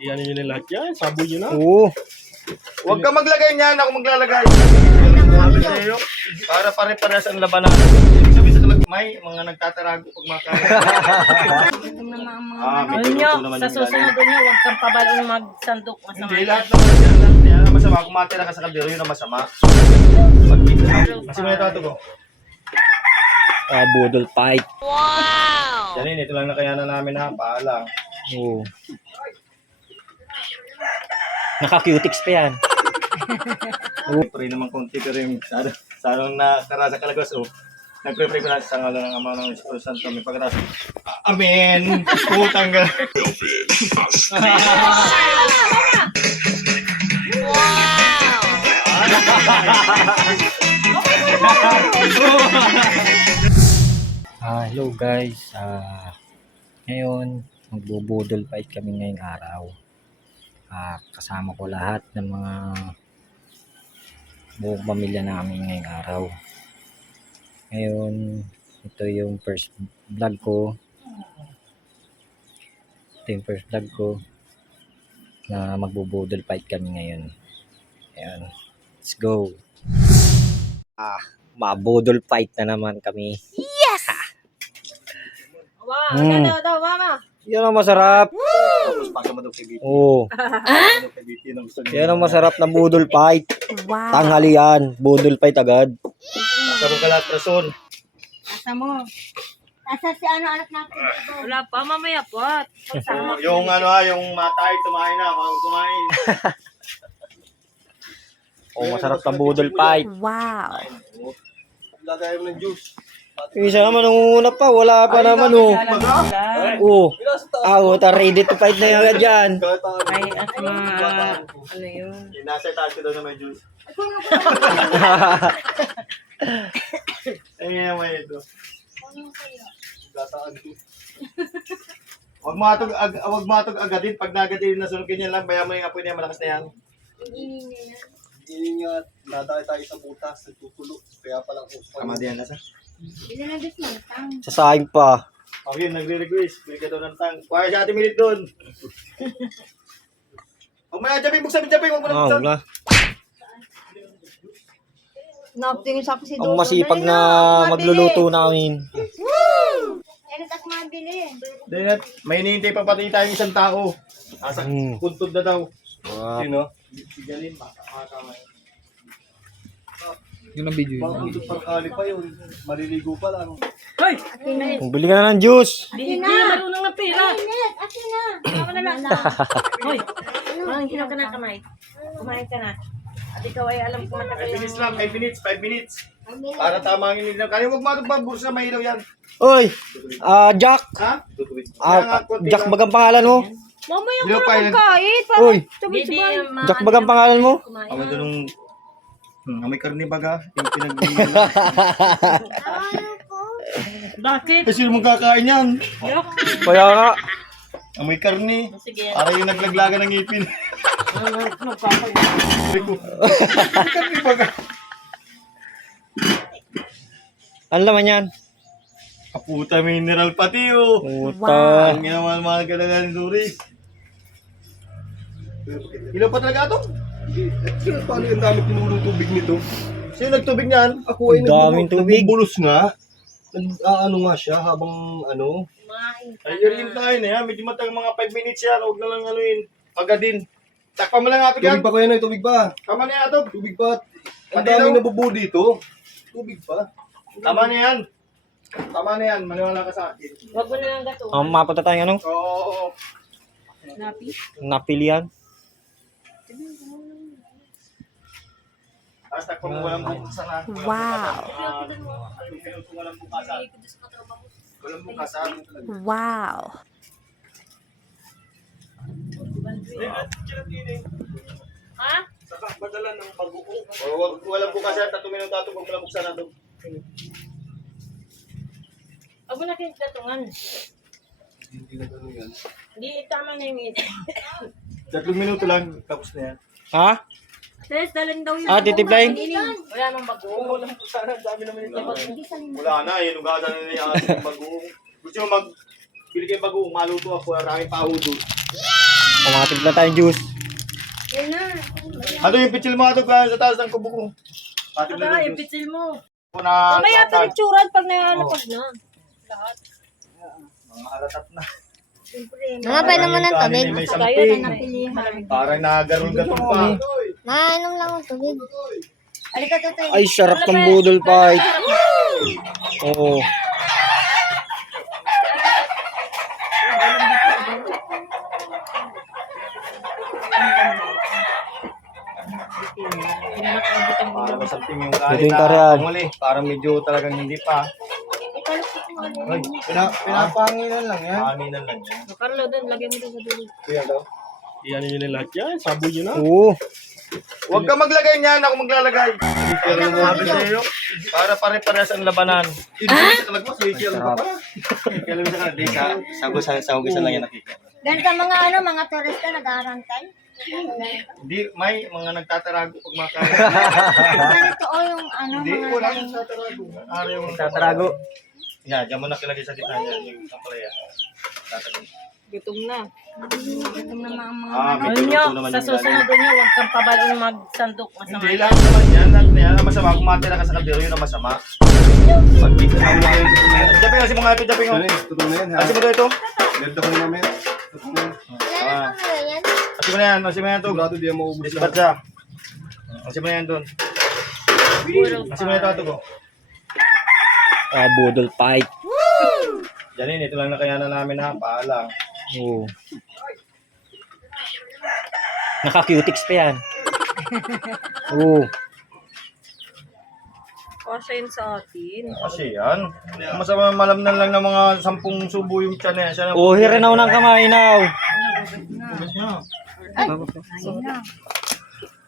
Iyan nyo na lahat yan. Sabo nyo na. Oo. Huwag ka maglagay niyan, ako maglalagay. Sabi sa'yo, para pare-parehas ang labanan. Sabi sa kalagmay, mga nagtatarago pag makain. Ano nyo, sa susunod nyo, huwag kang pabalong magsandok. Masama Hindi, yan. lahat naman yan. Yan ang masama. Kung matira ka sa kaldero, yun ang masama. Kasi may tato ko. Budol fight. Yan ito lang nakayanan namin ha. Paalang. Oo. Naka-cutics pa yan. Pray naman konti pero yung sarang nakarasa kalagwas. Nagpre-pray ko na sa ngala ng Ama ng Espiritu Santo. May pagkatapos. Amen! Putang ka. Hello guys. Ngayon, magbubudol fight kami ngayong araw. Kasama ko lahat ng mga buong pamilya namin ngayong araw. Ngayon, ito yung first vlog ko. Na magbubudol fight kami ngayon. Ayan. Let's go. Mabudol fight na naman kami. Wow, daw, mama. Yan ang masarap. Oo. Yan ang masarap na budol fight. Wow. Tanghalian, budol fight agad. Sabi ka lahat, rason. Asa mo? Asa si anak natin? Wala pa, mamaya po. Yung yung matay, tumahin na. Kumain. Masarap na budol fight. Wow. Lagay mo ng juice. Yung isa naman, nunguna pa, wala pa naman, oh. Ready to fight na yung agad yan. Ay, asma, ano yun? Nasa tayo daw na may juice. Ay, may ito. Wag matog agadin. Pag nagadin na sunog ganyan lang, bayan mo yung apoy niya, malakas na yan. Hindi nga, nadakay tayo sa butas, nagtutulo. Kaya palang uspan. Tama din yan, nasa? Sasayang pa. Okay, nagre-request. Bili ka daw ng tang. Kuha siya ate Milit doon. Huwag mo na, Japing, buksan. Huwag mo na buksan. Wala. Napatingin sa ako si Ang masipag na magluluto namin. Then, may hinihintay pa pati tayong isang tao. Asa, puntod na daw. Wow. Sino? Si Galin, makakama. Yun ang video Bakit pagkali pa yun? Maliligo pa lang. Hoy! Bili ka na ng juice. Hindi na marunong na pila. Akin na. Tama na lang. Hoy! Parang hilaw ka na kamay. Kumain ka na. At ikaw ay alam kung 5 matagal minutes lang, 5 minutes. Para tama ang inilang. Kaya huwag matagpabur sa mahilaw yan. Oy, Jack. Ha? Jack bagang pangalan mo? Mamaya Hindi ka pa na yun. magkain. Oy, Tubig-tubig. Jack bagang pangalan mo? Kami doon nung... may karne baga. Yung pinag Bakit? Eh, sino mong kakain yan? Kaya nga. Amoy karne. Sige. Para yung naglaglagan ng ngipin. Karne baga. Ano laman yan? Kaputa mineral pati oh. Puta. Ang ginaman ka na ni Doris. Ilaw pa talaga ito? Sino paano yung dami tinulong tubig nito? Sino nagtubig niyan? Ako ay Ang daming tubig. nagbubulos nga. Nag-ano nga siya habang ano. Ay, yun tayo na yan. Medyo matang mga 5 minutes yan. Huwag na lang anuin. Agadin. Takpa mo lang ato Tubig yan. pa kuya na, tubig pa. Tama na yan ato. Tubig pa. Ang Pati dami daw. nabubuo dito. Tubig pa. Tama na yan. Tama na yan. Maniwala ka sa akin. Huwag mo na lang gato. Mapunta tayo ano? Oo. Napilian. Tapos takpa mo walang bukasan ha. Wow. Walang bukasan. Walang bukasan. Wow. Ha? Saka badala ng bagoong. Wag walang bukasan. 3 minuto ato. Huwag mo lang buksan ato. Huwag mo na kinagatungan. Hindi, tama na yung ito. 3 minuto lang. Tapos na yan. Ha? Tres, dalan daw yun. Titiplayin? Wala nang bago. Walang bukasan. Dami naman yung wala na. Inugada na niya yung bagoong. Gusto mo bili kayo bagoong. Maluto ako. Maraming pahudo. Pumatid na tayong juice. Yan na. Ano yung pitsil mo ato sa taas ng kubo ko? Pati Ano, yung pitsil mo. na Mamaya pinicturan pag nalapag na. mga haratap na. Mga pa naman ng tubig. May Kayo samping. na napilihan. Parang nagarol-gatong pa. Mainom lang ng tubig. Alika, Totoy. Ay, sarap ng budol fight. Oo. Parang masamping yung Ito kanin yung na karyan. panguli. Parang medyo talagang hindi pa. Ay, Pinapanginan lang yan. kaaninan lang yan. Carlo, doon, lagyan mo doon sa dulo. Kuya daw. Iyan nyo na lahat yan. Sabo nyo na. Oo. Huwag ka maglagay niyan, ako maglalagay. Sabi sa'yo, para pare-parehas ang labanan. Sarap. Kailan mo sa kanila, di ka, sagusan lang yan nakikita. Ganito mga mga turista nag-aarantay. Hindi, may mga nagtatarago pag makain. Ganito yung Hindi, wala yung nagtatarago. Araw yung Tatarago. Yan, dyan mo na kilagay sa gitna niya, yung sampalaya. Tatarago. Gutom na. Ito naman ang mga May Ayun nyo, tulo naman sa yung susunod galing. nyo, huwag kang pabalong magsandok. Masama. Hindi, lahat naman yan. Lahat na yan ang masama. Kung matira ka sa kabiro, yun ang masama. Pag dito na mo yung Japing, kasi mga ipit, Japing. Totoo na yan ha. Kasi mo ito? Left ako na mamaya. Totoo na yan. Ah. yan. Kasi mo na yan, kasi mo na yan ito. Sigurado di yan maubos Kasi lahat. ba't siya? Kasi mo na yan doon. Kasi mo na ito ito ko. Budol fight. Janine, ito lang na kayanan namin ha. Paalang. Oo. Naka-cutics pa yan. Oo. Kasya yun sa atin. Kasi yan. Masama malamnan lang ng mga 10 subo yung tiyan na yan. Siya na- Oh, hiranaw ng kamay now. Ubus niya.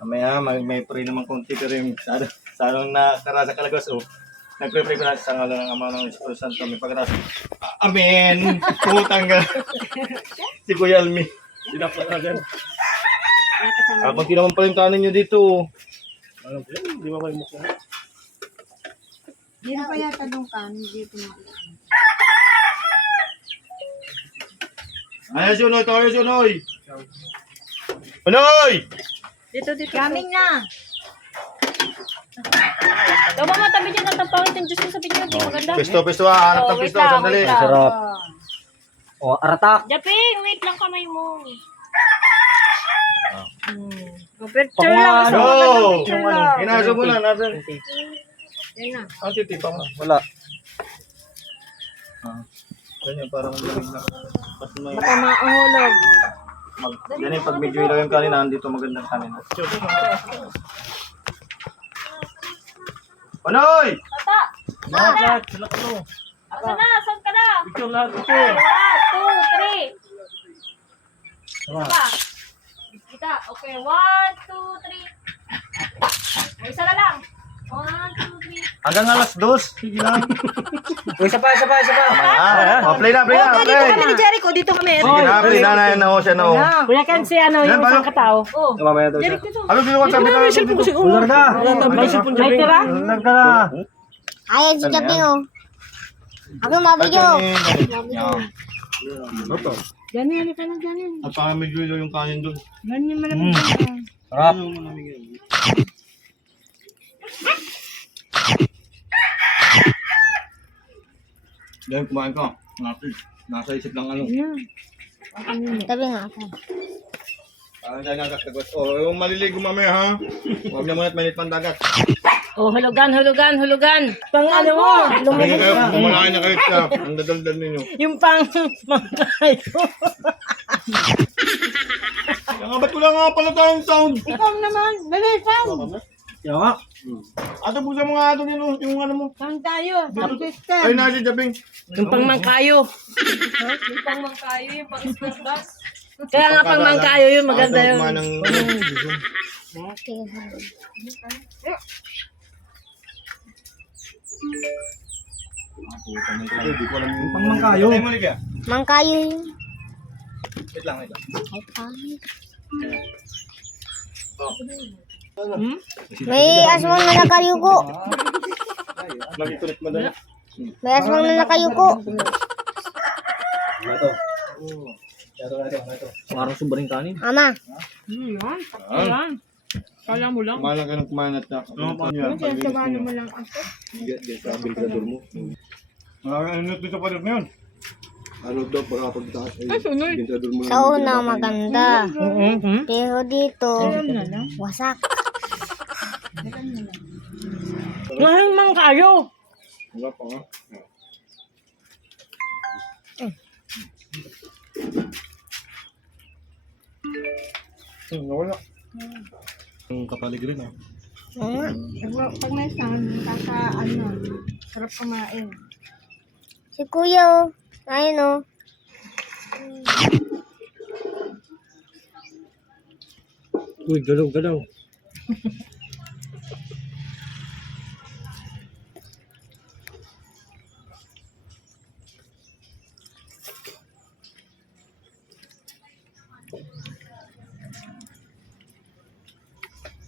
Mamaya, may pray naman konti pero yung sarong nakarasa kalagos. Nagpre-pray ko na sa ngalan ng Ama ng Espiritu Santo. May pagkaras. Amen! Putang ka. Si Kuya Almi. Sinapa na yan. Konti naman pala yung kanin nyo dito. Ano po yan? Di ba kayo mukha? Hindi na pa yata doon ka. Hindi ko na. Ayos yun, Noy. Ayos yun, Noy. Noy! Dito, dito. Coming na. Daw ba matabi dyan at ang pangit yung Diyos mo sa video? Di maganda. Pisto, hanap ng wait pisto. lang, Sandali. wait lang. Sarap. Oh, aratak. Japing, wait lang kamay mo. Picture lang. Pakuha, Gusto Go! ko magandang picture lang. Inaso mo na. Nasan? Yan na. Ang titipa mo. Wala. Ganyan, parang lamig na. Kasi may... Baka maahulog. Ganyan, pag medyo ilaw yung kanina, andito magandang kanina. Panoy! Tata! Lahat, sila ka to. Asa na? Saan ka na? Picture lahat ito. 1, 2, 3. Isa pa. Kita. Okay. 1, 2, 3. O, isa na lang. 1, 2, 3. Hanggang alas 2. Sige lang. Isa pa. Play na, play na, Dito play. kami ni Jericho. Dito kami. Sige na, play na na yan na siya na. Kuya Ken, si ano, Yan, yung bayo. isang katao. Oh. Mamaya daw siya. Jericho to. Ano ginawa sabi na? Ular na. May tira? Ulag ka na. Ayan si Japing oh. Ako mabigyo. Ganyan, ka na ganyan. At saka medyo ilaw yung kanin doon. Ganyan malamig. Sarap. Dahil kumain ka. Nasa isip lang ano. Tabi nga ako. Parang dahil nagkakagwas. Yung maliligo mamaya ha. Huwag na muna at mainit pang dagat. Oh, hulugan. Pang ano mo? Hindi kayo, kumakain na kayo sa ang dadaldal ninyo. Yung pang kayo. Nga ba't wala nga pala tayong sound? Ikaw naman. Dali, pang. Yan nga. Ato po sa mga ato nino, yung ano mo. Pang tayo. Ay, nasi Japing. Yung pang mangkayo. Yung pang mangkayo, yung pang snack. Kaya nga pang mangkayo yun, maganda yun. Hindi ko alam yung Pangmangkayo. Ay, mali ka. Mangkayo yun. Wait lang. Ay, pangit. May aswang na nakayuko. Nakikulit mo doon. May aswang na nakayuko. Parang sobrang kanin. Mama. Yan. Yan. Kala mo lang. Kumain ka ng kumain at yan. Sinasabahan mo lang ako. Sa bilgador mo. Nakakainit dito pa rin ngayon. Ano daw, baka pagtaas ay Sunod. bintador mo Sa una maganda. Pero dito, wasak. Ngayon man kayo. Wala pa nga. Wala. Ang kapaligiran ah. Oo nga. Pag may sound, ano, sarap kumain. Si Kuya, oh. Ayun, oh. Uy, galaw.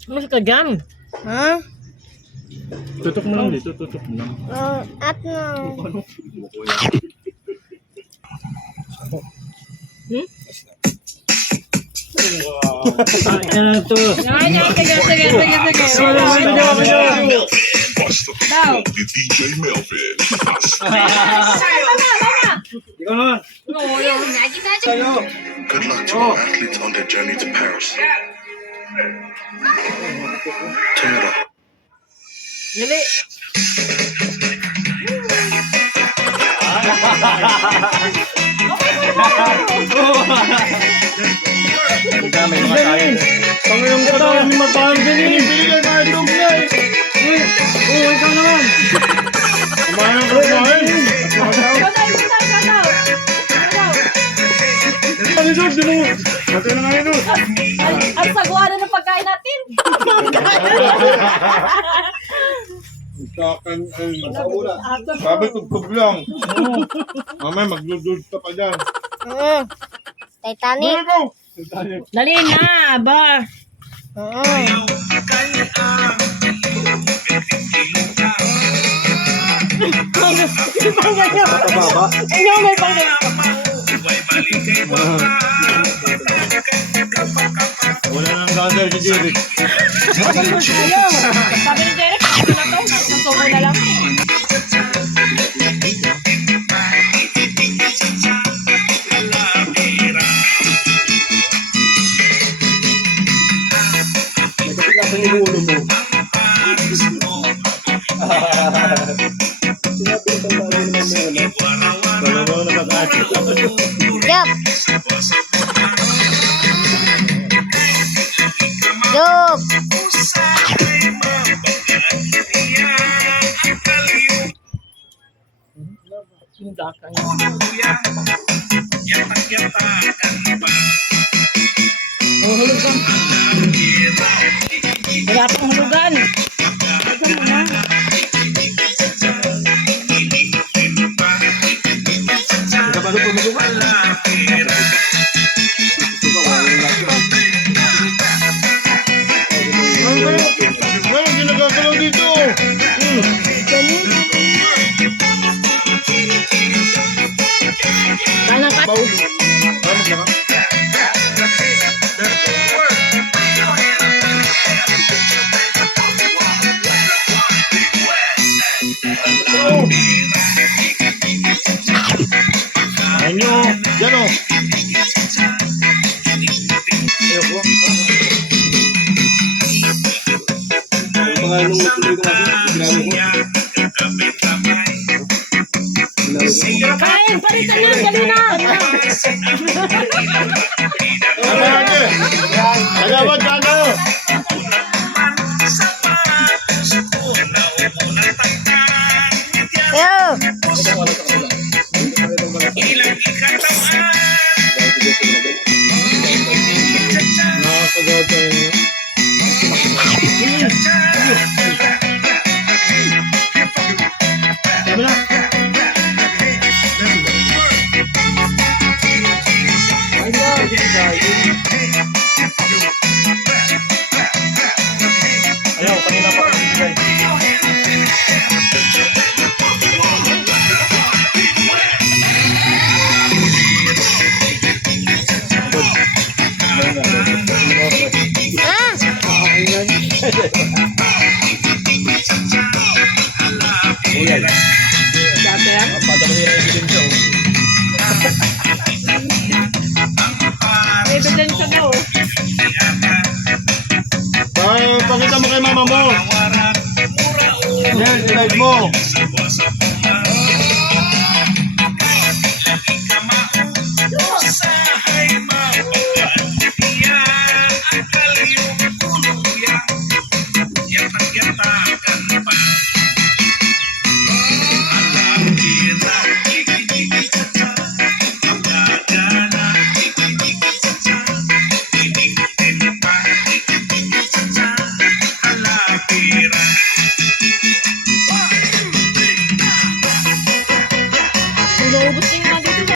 Mas ka dyan. Ha? Tutok mo lang dito, tutok mo lang. Oh, at no. Yan to. Daw. DJ Melvin. Ikaw naman. Good luck to all athletes on their journey to Paris. Toyota. Dali. May mga tayo. Pangayong katawan ni Mapahal ganyan. Pili ka na itong guys. Uy, ikaw naman. Kumain ka kumain. Ikaw daw. Di mo. Matay na nga yun. Ang sagwa na ng pagkain natin. Kakan ay. Sabi tugtog lang. Mamaya magludod ka pa dyan. Titanic. Go! Dali na, ba? Ayaw, may pangganyan. Wala nang gander si Jerry. Ayaw. Sabi ni Derek, ako na to. Nasubo na lang. Nasa nilulo mo. Yup. Yup. Wala pang hulugan. Kapag pumulukan. Ano ginagagalaw dito? Kanan ka. Vamos na ka. Ano? Yan o. Mga nung natuloy ko kasi, ginamit ko. Kain, palitan na, dali na. Agawad ka na. Yup. Nakakagawad tayo. Sabi na. Ah! Ebidensya daw. Pakita mo kay mama mo. Yan, i-live mo.